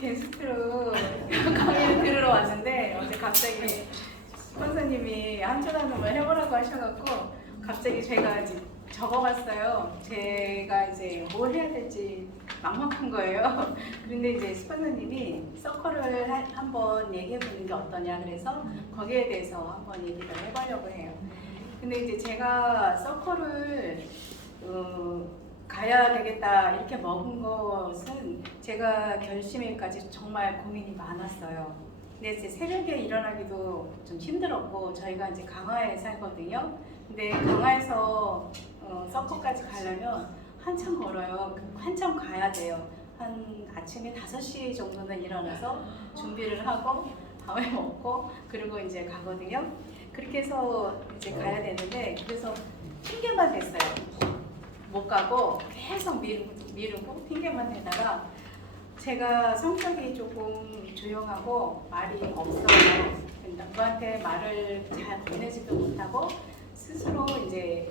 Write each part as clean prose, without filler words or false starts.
게스트로 강의를 들으러 왔는데 어제 갑자기 선생님이 한줄 한음을 해보라고 하셔갖고 갑자기 제가 이제 적어봤어요. 제가 이제 뭘 해야 될지 막막한 거예요. 그런데 이제 스폰서님이 서커를 한번 얘기해보는 게 어떠냐 그래서 거기에 대해서 한번 얘기를 해보려고 해요. 근데 이제 제가 서커를 가야 되겠다 이렇게 먹은 것은 제가 결심에까지 정말 고민이 많았어요. 근데 이제 새벽에 일어나기도 좀 힘들었고 저희가 이제 강화에 살거든요. 근데 강화에서 서커까지 가려면 한참 걸어요. 한참 가야 돼요. 한 아침에 5시 정도는 일어나서 준비를 하고 밥을 먹고 그리고 이제 가거든요. 그렇게 해서 이제 가야 되는데 그래서 핑계만 댔어요. 못 가고 계속 미루고 핑계만 대다가 제가 성격이 조금 조용하고 말이 없어요. 누구한테 말을 잘 건네지도 못하고 스스로 이제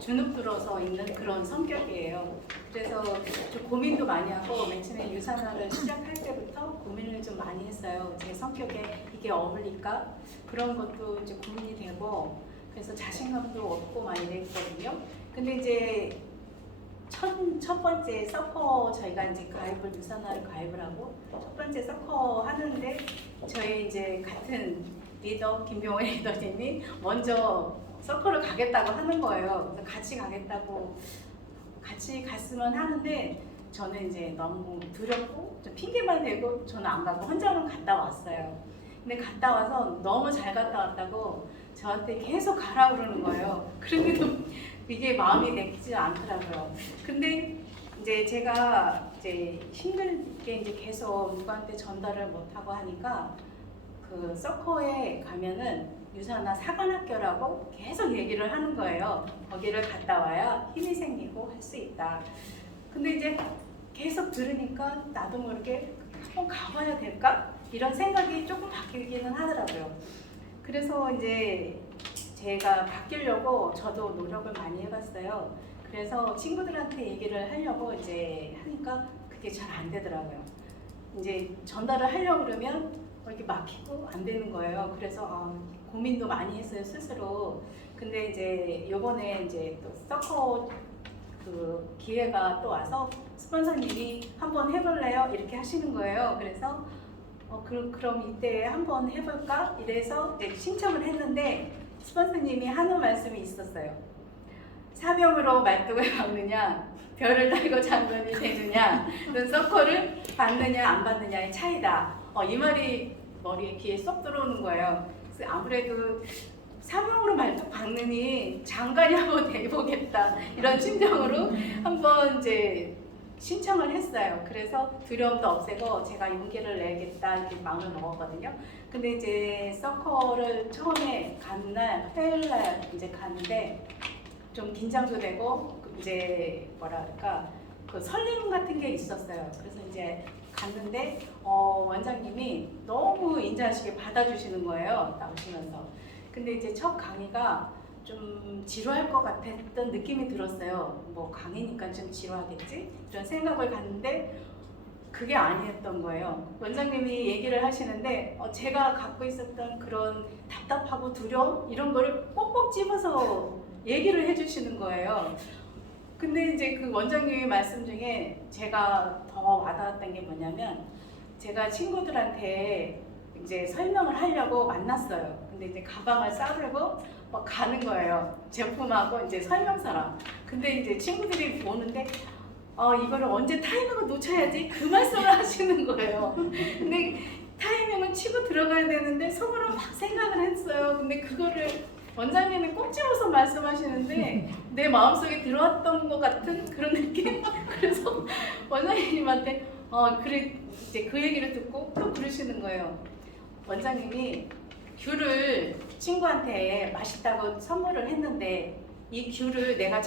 주눅 들어서 있는 그런 성격이에요. 그래서 좀 고민도 많이 하고 맨 처음에 유산화를 시작할 때부터 고민을 좀 많이 했어요. 제 성격에 이게 어울릴까? 그런 것도 이제 고민이 되고 그래서 자신감도 없고 많이 됐거든요. 근데 이제 첫 번째 서커 저희가 이제 유산화를 가입을 하고 첫 번째 서커 하는데 저희 이제 같은 리더 김병원 리더님이 먼저 서커를 가겠다고 하는 거예요. 그래서 같이 가겠다고 같이 갔으면 하는데 저는 이제 너무 두렵고 좀 핑계만 대고 저는 안 가고 혼자만 갔다 왔어요. 근데 갔다 와서 너무 잘 갔다 왔다고 저한테 계속 가라 그러는 거예요. 그런데도 이게 마음이 내키지 않더라고요. 근데 이제 제가 이제 힘들게 이제 계속 누구한테 전달을 못하고 하니까 그 서커에 가면은 유산화 사관학교라고 계속 얘기를 하는 거예요. 거기를 갔다 와야 힘이 생기고 할 수 있다. 근데 이제 계속 들으니까 나도 모르게 한번 가봐야 될까? 이런 생각이 조금 바뀌기는 하더라고요. 그래서 이제 제가 바뀌려고 저도 노력을 많이 해봤어요. 그래서 친구들한테 얘기를 하려고 이제 하니까 그게 잘 안 되더라고요. 이제 전달을 하려고 그러면 이렇게 막히고 안 되는 거예요. 그래서 고민도 많이 했어요, 스스로. 근데 이제 요번에 이제 또 서커 그 기회가 또 와서 스폰서님이 한번 해볼래요? 이렇게 하시는 거예요. 그래서 그럼 이때 한번 해볼까? 이래서 이제 신청을 했는데 스폰서님이 하는 말씀이 있었어요. 사병으로 말뚝을 박느냐, 별을 달고 장관이 되느냐, 서커를 받느냐 안 받느냐의 차이다. 이 말이 머리에 귀에 쏙 들어오는 거예요. 그래서 아무래도 사병으로 말뚝 박느니 장관이 한번 돼보겠다 이런 심정으로 한번 이제 신청을 했어요. 그래서 두려움도 없애고 제가 용기를 내겠다 이렇게 마음을 먹었거든요. 근데 이제 서커를 처음에 가는 날, 화요일 날 이제 가는데 좀 긴장도 되고 이제 뭐랄까 그 설렘 같은 게 있었어요. 그래서 이제 갔는데 원장님이 너무 인자하시게 받아주시는 거예요. 나오시면서. 근데 이제 첫 강의가 좀 지루할 것 같았던 느낌이 들었어요. 뭐 강의니까 좀 지루하겠지? 이런 생각을 갖는데 그게 아니었던 거예요. 원장님이 얘기를 하시는데 제가 갖고 있었던 그런 답답하고 두려움 이런 거를 꼭꼭 집어서 얘기를 해주시는 거예요. 근데 이제 그 원장님의 말씀 중에 제가 더 와닿았던 게 뭐냐면 제가 친구들한테 이제 설명을 하려고 만났어요. 근데 이제 가방을 싸들고 막 가는 거예요. 제품하고 이제 설명서랑. 근데 이제 친구들이 보는데 이거를 언제 타이밍을 놓쳐야지 그 말씀을 하시는 거예요. 근데 타이밍을 치고 들어가야 되는데 속으로 막 생각을 했어요. 근데 그거를 원장님이 꼭 집어서 말씀하시는데 내 마음속에 들어왔던 것 같은 그런 느낌? 그래서 원장님한테 그래 이제 그 얘기를 듣고 또 그러시는 거예요. 원장님이 귤을 친구한테 맛있다고 선물을 했는데 이 귤을 내가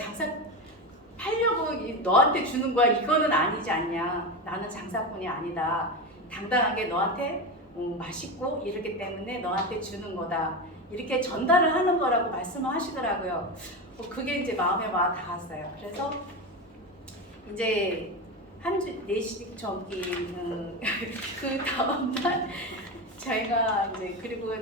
팔려고 너한테 주는 거야. 이거는 아니지 않냐. 나는 장사꾼이 아니다. 당당하게 너한테 맛있고 이렇기 때문에 너한테 주는 거다. 이렇게 전달을 하는 거라고 말씀을 하시더라고요. 그게 이제 마음에 와 닿았어요. 그래서 이제 그 다음날 저희가 이제 그리고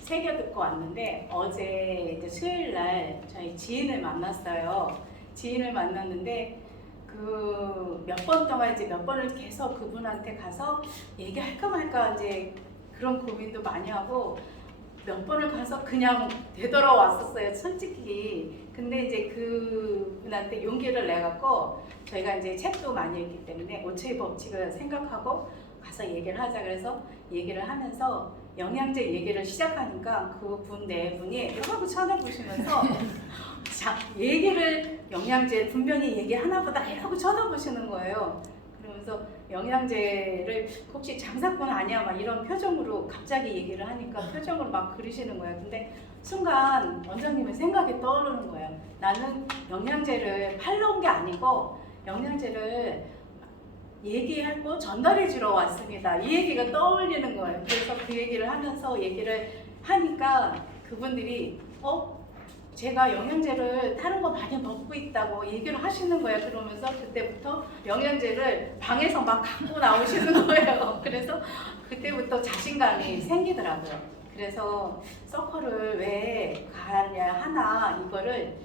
새겨 듣고 왔는데 어제 이제 수요일 날 저희 지인을 만났어요. 지인을 만났는데 그 몇 번 동안 이제 몇 번을 계속 그분한테 가서 얘기할까 말까 이제 그런 고민도 많이 하고 몇 번을 가서 그냥 되돌아왔었어요, 솔직히. 근데 이제 그분한테 용기를 내갖고 저희가 이제 책도 많이 읽기 때문에 오체의 법칙을 생각하고 가서 얘기를 하자 그래서 얘기를 하면서 영양제 얘기를 시작하니까 그분 네 분이 이러고 쳐다보시면서 자, 얘기를 영양제 분명히 얘기 하나보다 이러고 쳐다보시는 거예요. 그러면서 영양제를 혹시 장사꾼 아니야? 막 이런 표정으로 갑자기 얘기를 하니까 표정을 막 그리시는 거예요. 근데 순간 원장님의 생각이 떠오르는 거예요. 나는 영양제를 팔러 온 게 아니고 영양제를 얘기하고 전달해 주러 왔습니다. 이 얘기가 떠올리는 거예요. 그래서 그 얘기를 하면서 얘기를 하니까 그분들이 제가 영양제를 다른 거 많이 먹고 있다고 얘기를 하시는 거예요. 그러면서 그때부터 영양제를 방에서 막 갖고 나오시는 거예요. 그래서 그때부터 자신감이 생기더라고요. 그래서 서커를 왜 가야 하나 이거를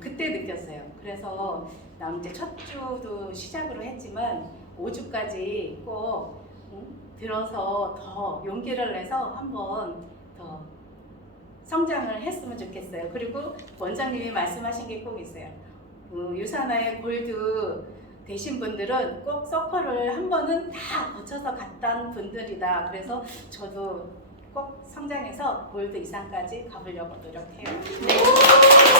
그때 느꼈어요. 그래서 나 이제 첫 주도 시작으로 했지만 5주까지 꼭 들어서 더 용기를 내서 한번 더 성장을 했으면 좋겠어요. 그리고 원장님이 말씀하신 게 꼭 있어요. 유산화의 골드 되신 분들은 꼭 서커를 한 번은 다 거쳐서 갔던 분들이다. 그래서 저도 꼭 성장해서 골드 이상까지 가보려고 노력해요. 네.